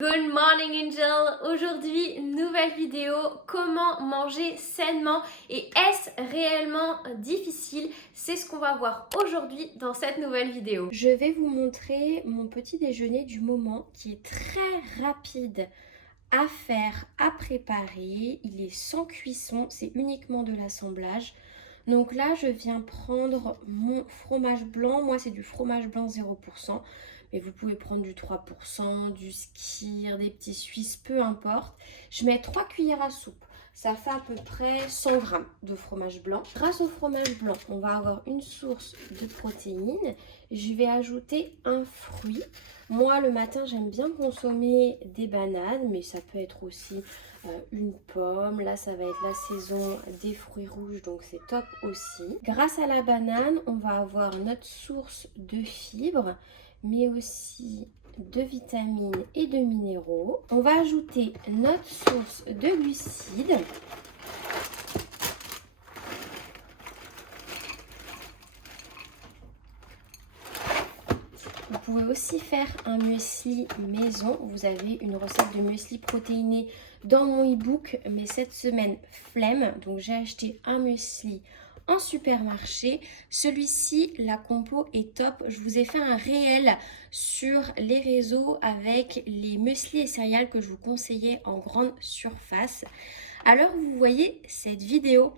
Good morning Angel! Aujourd'hui, nouvelle vidéo, comment manger sainement et est-ce réellement difficile? C'est ce qu'on va voir aujourd'hui dans cette nouvelle vidéo. Je vais vous montrer mon petit déjeuner du moment qui est très rapide à faire, à préparer. Il est sans cuisson, c'est uniquement de l'assemblage. Donc là, je viens prendre mon fromage blanc. Moi, c'est du fromage blanc 0%. Mais vous pouvez prendre du 3%, du skyr, des petits suisses, peu importe. Je mets 3 cuillères à soupe. Ça fait à peu près 100 g de fromage blanc. Grâce au fromage blanc, on va avoir une source de protéines. Je vais ajouter un fruit. Moi, le matin, j'aime bien consommer des bananes, mais ça peut être aussi une pomme. Là, ça va être la saison des fruits rouges, donc c'est top aussi. Grâce à la banane, on va avoir notre source de fibres, mais aussi de vitamines et de minéraux. On va ajouter notre source de glucides. Vous pouvez aussi faire un muesli maison. Vous avez une recette de muesli protéiné dans mon e-book, mais cette semaine, flemme. Donc j'ai acheté un muesli en supermarché. Celui-ci, la compo est top. Je vous ai fait un réel sur les réseaux avec les muesli et céréales que je vous conseillais en grande surface. Alors vous voyez cette vidéo,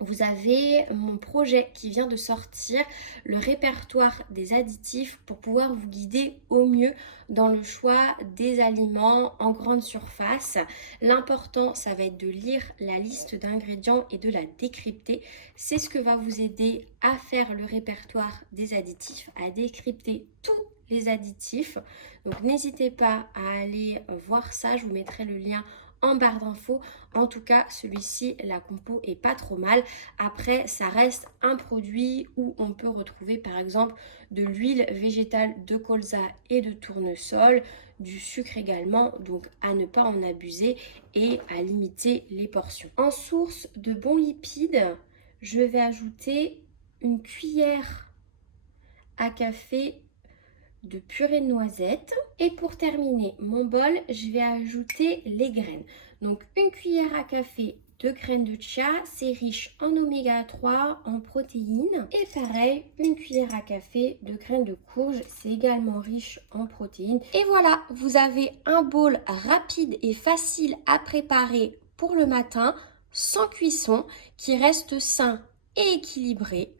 vous avez mon projet qui vient de sortir, le répertoire des additifs pour pouvoir vous guider au mieux dans le choix des aliments en grande surface. L'important, ça va être de lire la liste d'ingrédients et de la décrypter. C'est ce que va vous aider à faire le répertoire des additifs, à décrypter tous les additifs. Donc n'hésitez pas à aller voir ça, je vous mettrai le lien en barre d'infos. En tout cas, celui-ci, la compo est pas trop mal. Après, ça reste un produit où on peut retrouver par exemple de l'huile végétale de colza et de tournesol, du sucre également, donc à ne pas en abuser et à limiter les portions. En source de bons lipides, je vais ajouter une cuillère à café de purée de noisettes. Et pour terminer mon bol, je vais ajouter les graines. Donc une cuillère à café de graines de chia, c'est riche en oméga 3, en protéines. Et pareil, une cuillère à café de graines de courge, c'est également riche en protéines. Et voilà, vous avez un bol rapide et facile à préparer pour le matin, sans cuisson, qui reste sain et équilibré.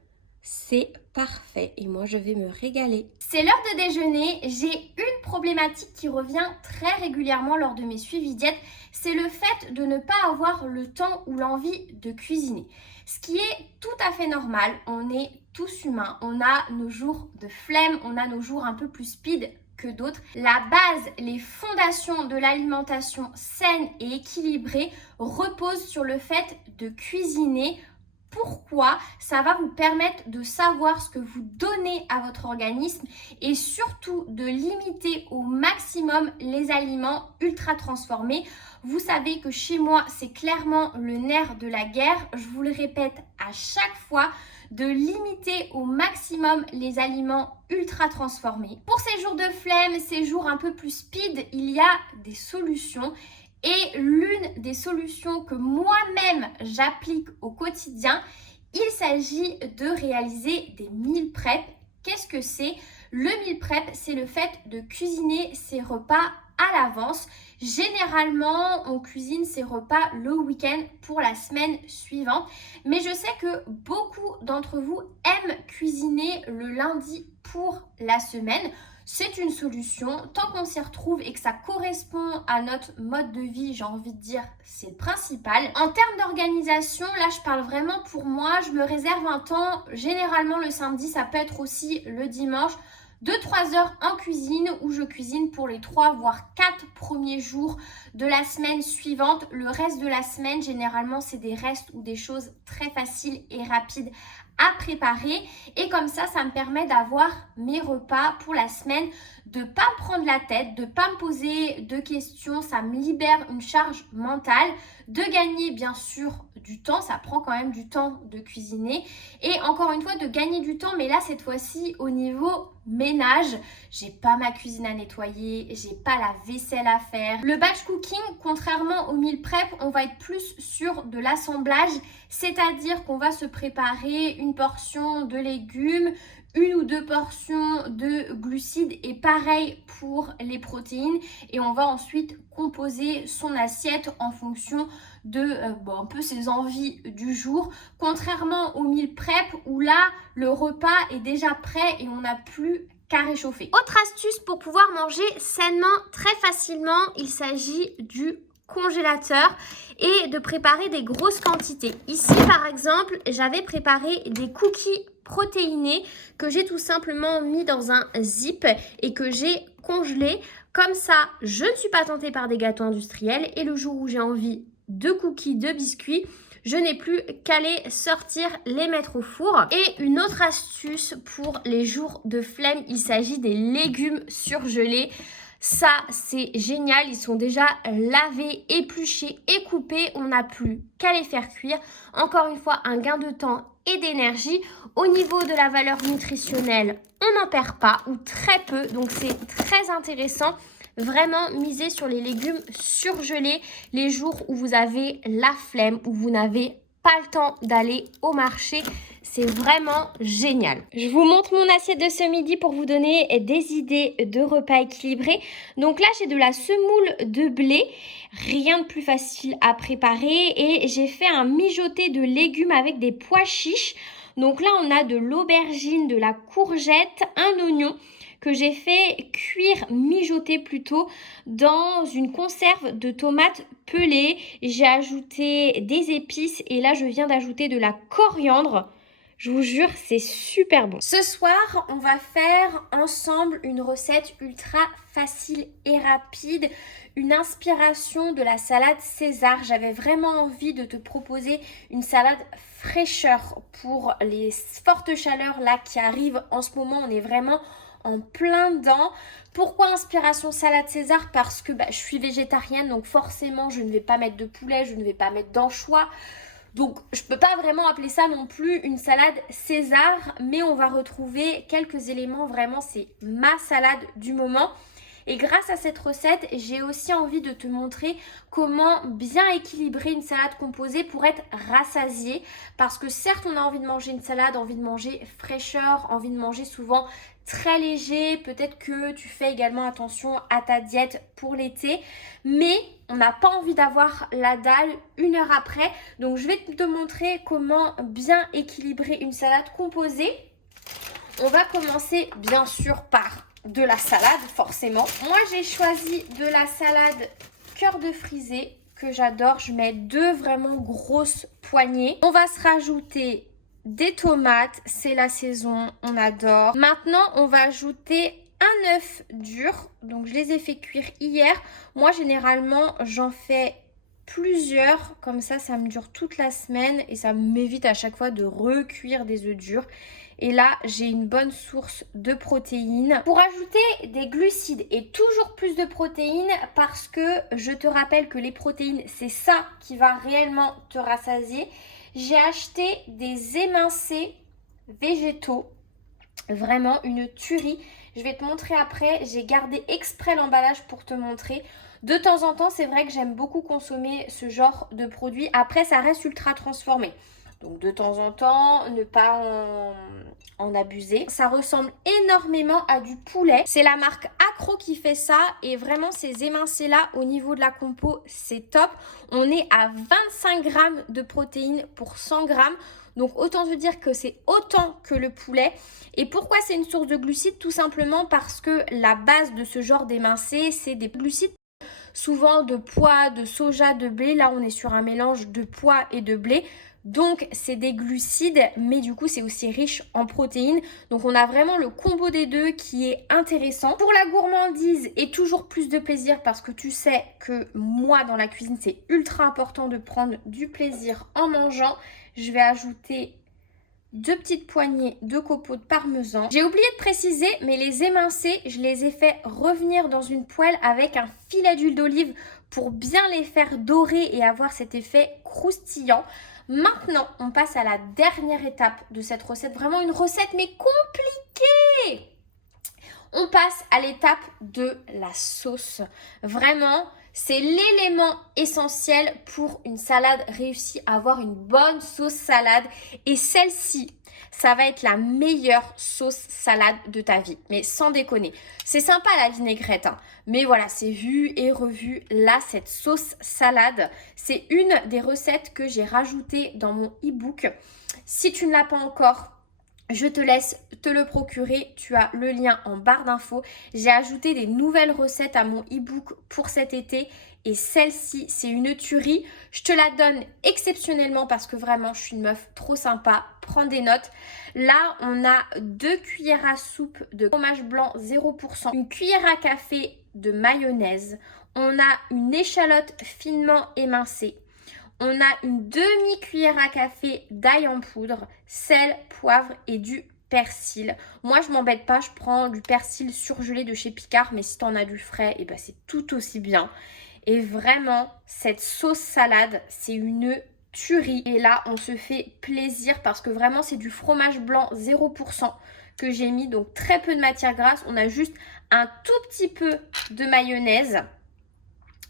C'est parfait et moi je vais me régaler. C'est l'heure de déjeuner. J'ai une problématique qui revient très régulièrement lors de mes suivis diète. C'est le fait de ne pas avoir le temps ou l'envie de cuisiner. Ce qui est tout à fait normal. On est tous humains. On a nos jours de flemme, on a nos jours un peu plus speed que d'autres. La base, les fondations de l'alimentation saine et équilibrée reposent sur le fait de cuisiner. Pourquoi? Ça va vous permettre de savoir ce que vous donnez à votre organisme et surtout de limiter au maximum les aliments ultra transformés. Vous savez que chez moi, c'est clairement le nerf de la guerre. Je vous le répète à chaque fois, de limiter au maximum les aliments ultra transformés. Pour ces jours de flemme, ces jours un peu plus speed, il y a des solutions. Et l'une des solutions que moi-même j'applique au quotidien, il s'agit de réaliser des meal prep. Qu'est-ce que c'est? Le meal prep, c'est le fait de cuisiner ses repas à l'avance. Généralement, on cuisine ses repas le week-end pour la semaine suivante. Mais je sais que beaucoup d'entre vous aiment cuisiner le lundi pour la semaine. C'est une solution, tant qu'on s'y retrouve et que ça correspond à notre mode de vie, j'ai envie de dire, c'est le principal. En termes d'organisation, là je parle vraiment pour moi, je me réserve un temps, généralement le samedi, ça peut être aussi le dimanche, 2-3 heures en cuisine où je cuisine pour les 3 voire 4 premiers jours de la semaine suivante. Le reste de la semaine, généralement, c'est des restes ou des choses très faciles et rapides à préparer. Et comme ça me permet d'avoir mes repas pour la semaine, de ne pas me prendre la tête, de ne pas me poser de questions. Ça me libère une charge mentale, de gagner bien sûr du temps, ça prend quand même du temps de cuisiner et encore une fois de gagner du temps, mais là cette fois-ci au niveau ménage, j'ai pas ma cuisine à nettoyer, j'ai pas la vaisselle à faire. Le batch cooking, contrairement au meal prep, on va être plus sur de l'assemblage, c'est-à-dire qu'on va se préparer une portion de légumes, une ou deux portions de glucides et pareil pour les protéines et on va ensuite composer son assiette en fonction de un peu ses envies du jour, contrairement au meal prep où là le repas est déjà prêt et on n'a plus qu'à réchauffer. Autre astuce pour pouvoir manger sainement très facilement, il s'agit du congélateur et de préparer des grosses quantités. Ici par exemple, j'avais préparé des cookies protéinés que j'ai tout simplement mis dans un zip et que j'ai congelé. Comme ça, je ne suis pas tentée par des gâteaux industriels et le jour où j'ai envie de cookies, de biscuits, je n'ai plus qu'à les sortir, les mettre au four. Et une autre astuce pour les jours de flemme, il s'agit des légumes surgelés. Ça, c'est génial. Ils sont déjà lavés, épluchés et coupés. On n'a plus qu'à les faire cuire. Encore une fois, un gain de temps et d'énergie. Au niveau de la valeur nutritionnelle, on n'en perd pas ou très peu. Donc, c'est très intéressant. Vraiment miser sur les légumes surgelés les jours où vous avez la flemme, où vous n'avez pas le temps d'aller au marché. C'est vraiment génial. Je vous montre mon assiette de ce midi pour vous donner des idées de repas équilibrés. Donc là, j'ai de la semoule de blé. Rien de plus facile à préparer. Et j'ai fait un mijoté de légumes avec des pois chiches. Donc là, on a de l'aubergine, de la courgette, un oignon que j'ai fait cuire, mijoter plutôt, dans une conserve de tomates pelées. J'ai ajouté des épices et là, je viens d'ajouter de la coriandre. Je vous jure, c'est super bon. Ce soir, on va faire ensemble une recette ultra facile et rapide. Une inspiration de la salade César. J'avais vraiment envie de te proposer une salade fraîcheur pour les fortes chaleurs là qui arrivent en ce moment. On est vraiment en plein dedans. Pourquoi inspiration salade César? Parce que je suis végétarienne, donc forcément je ne vais pas mettre de poulet, je ne vais pas mettre d'anchois. Donc je peux pas vraiment appeler ça non plus une salade César, mais on va retrouver quelques éléments, vraiment c'est ma salade du moment. Et grâce à cette recette, j'ai aussi envie de te montrer comment bien équilibrer une salade composée pour être rassasié. Parce que certes, on a envie de manger une salade, envie de manger fraîcheur, envie de manger souvent très léger. Peut-être que tu fais également attention à ta diète pour l'été. Mais on n'a pas envie d'avoir la dalle une heure après. Donc je vais te montrer comment bien équilibrer une salade composée. On va commencer bien sûr par de la salade, forcément. Moi, j'ai choisi de la salade cœur de frisée que j'adore. Je mets 2 vraiment grosses poignées. On va se rajouter des tomates. C'est la saison, on adore. Maintenant, on va ajouter un œuf dur. Donc, je les ai fait cuire hier. Moi, généralement, j'en fais plusieurs. Comme ça me dure toute la semaine et ça m'évite à chaque fois de recuire des œufs durs. Et là, j'ai une bonne source de protéines. Pour ajouter des glucides et toujours plus de protéines, parce que je te rappelle que les protéines, c'est ça qui va réellement te rassasier, j'ai acheté des émincés végétaux. Vraiment une tuerie. Je vais te montrer après. J'ai gardé exprès l'emballage pour te montrer. De temps en temps, c'est vrai que j'aime beaucoup consommer ce genre de produits. Après, ça reste ultra transformé. Donc de temps en temps, ne pas en abuser. Ça ressemble énormément à du poulet. C'est la marque Accro qui fait ça. Et vraiment, ces émincés-là, au niveau de la compo, c'est top. On est à 25 grammes de protéines pour 100 grammes. Donc autant te dire que c'est autant que le poulet. Et pourquoi c'est une source de glucides? Tout simplement parce que la base de ce genre d'émincés, c'est des glucides souvent de pois, de soja, de blé. Là, on est sur un mélange de pois et de blé. Donc, c'est des glucides, mais du coup, c'est aussi riche en protéines. Donc, on a vraiment le combo des deux qui est intéressant. Pour la gourmandise et toujours plus de plaisir, parce que tu sais que moi, dans la cuisine, c'est ultra important de prendre du plaisir en mangeant. Je vais ajouter 2 petites poignées de copeaux de parmesan. J'ai oublié de préciser, mais les émincés, je les ai fait revenir dans une poêle avec un filet d'huile d'olive pour bien les faire dorer et avoir cet effet croustillant. Maintenant, on passe à la dernière étape de cette recette. Vraiment une recette mais compliquée. On passe à l'étape de la sauce. Vraiment, c'est l'élément essentiel pour une salade réussie à avoir une bonne sauce salade. Et celle-ci, ça va être la meilleure sauce salade de ta vie. Mais sans déconner. C'est sympa la vinaigrette, hein. Mais voilà, c'est vu et revu. Là, cette sauce salade, c'est une des recettes que j'ai rajoutées dans mon e-book. Si tu ne l'as pas encore, je te laisse te le procurer, tu as le lien en barre d'infos. J'ai ajouté des nouvelles recettes à mon e-book pour cet été et celle-ci, c'est une tuerie. Je te la donne exceptionnellement parce que vraiment, je suis une meuf trop sympa. Prends des notes. Là, on a 2 cuillères à soupe de fromage blanc 0%, une cuillère à café de mayonnaise. On a une échalote finement émincée. On a une demi-cuillère à café d'ail en poudre, sel, poivre et du persil. Moi, je m'embête pas, je prends du persil surgelé de chez Picard, mais si tu en as du frais, et ben c'est tout aussi bien. Et vraiment, cette sauce salade, c'est une tuerie. Et là, on se fait plaisir parce que vraiment, c'est du fromage blanc 0% que j'ai mis, donc très peu de matière grasse. On a juste un tout petit peu de mayonnaise.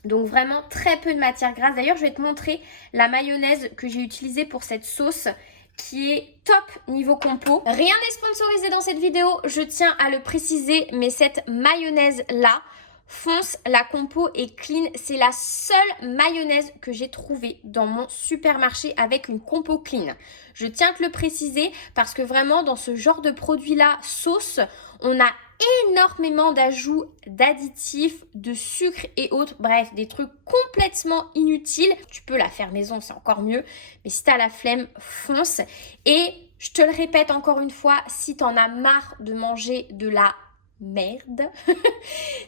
Donc vraiment très peu de matière grasse. D'ailleurs, je vais te montrer la mayonnaise que j'ai utilisée pour cette sauce qui est top niveau compo. Rien n'est sponsorisé dans cette vidéo, je tiens à le préciser, mais cette mayonnaise-là, fonce, la compo est clean. C'est la seule mayonnaise que j'ai trouvée dans mon supermarché avec une compo clean. Je tiens à te le préciser parce que vraiment dans ce genre de produit-là, sauce, on a énormément d'ajouts d'additifs, de sucre et autres. Bref, des trucs complètement inutiles. Tu peux la faire maison, c'est encore mieux. Mais si tu as la flemme, fonce. Et je te le répète encore une fois, si tu en as marre de manger de la merde,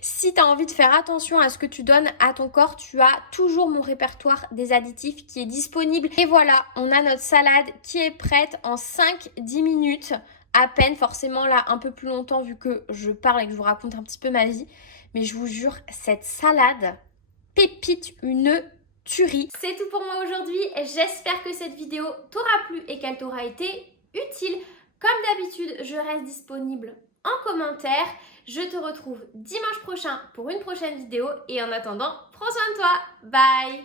si tu as envie de faire attention à ce que tu donnes à ton corps, tu as toujours mon répertoire des additifs qui est disponible. Et voilà, on a notre salade qui est prête en 5-10 minutes. À peine, forcément là un peu plus longtemps vu que je parle et que je vous raconte un petit peu ma vie. Mais je vous jure, cette salade, pépite, une tuerie. C'est tout pour moi aujourd'hui. J'espère que cette vidéo t'aura plu et qu'elle t'aura été utile. Comme d'habitude, je reste disponible en commentaire. Je te retrouve dimanche prochain pour une prochaine vidéo. Et en attendant, prends soin de toi. Bye!